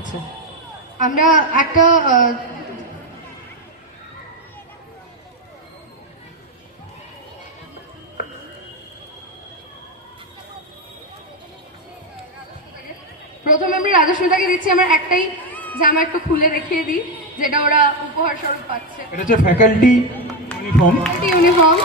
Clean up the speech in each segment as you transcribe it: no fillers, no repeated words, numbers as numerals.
আচ্ছা, আমরা একটা প্রথমে আমি রাজস্মিতাকে দিচ্ছি। আমার একটাই জামা একটু খুলে দেখিয়ে দিই, যেটা ওরা উপহার স্বরূপ পাচ্ছে। এটা হচ্ছে ফ্যাকাল্টি ইউনিফর্ম। ইউনিফর্ম।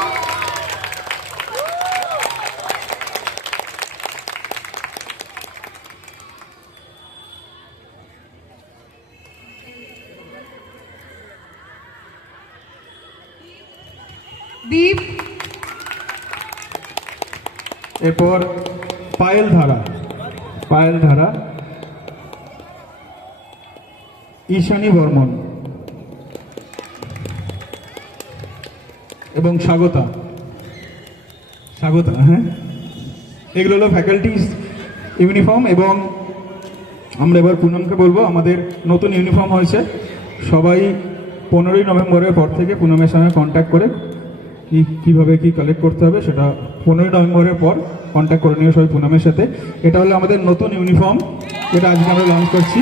দীপ। এরপর পায়েল ধারা, পায়েল ধারা, ঈশানী বর্মন এবং স্বাগতা, স্বাগতা, হ্যাঁ, এগুলো হলো ফ্যাকাল্টিজ ইউনিফর্ম। এবং আমরা এবার পুনমকে বলবো, আমাদের নতুন ইউনিফর্ম হয়েছে, সবাই 15ই নভেম্বরের পর থেকে পুনমের সঙ্গে কন্ট্যাক্ট করে কীভাবে কি কালেক্ট করতে হবে সেটা 15ই নভেম্বরের পর কন্ট্যাক্ট করে নিও সবাই পুনমের সাথে। এটা হলো আমাদের নতুন ইউনিফর্ম, এটা আজকে আমরা লঞ্চ করছি,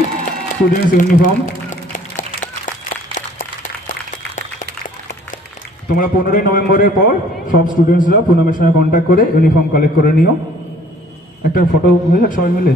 স্টুডেন্টস ইউনিফর্ম। তোমরা 15ই নভেম্বরের পর সব স্টুডেন্টসরা পুনমের সঙ্গে কন্ট্যাক্ট করে ইউনিফর্ম কালেক্ট করে নিও। একটা ফটো হয়ে যাক সবাই মিলে।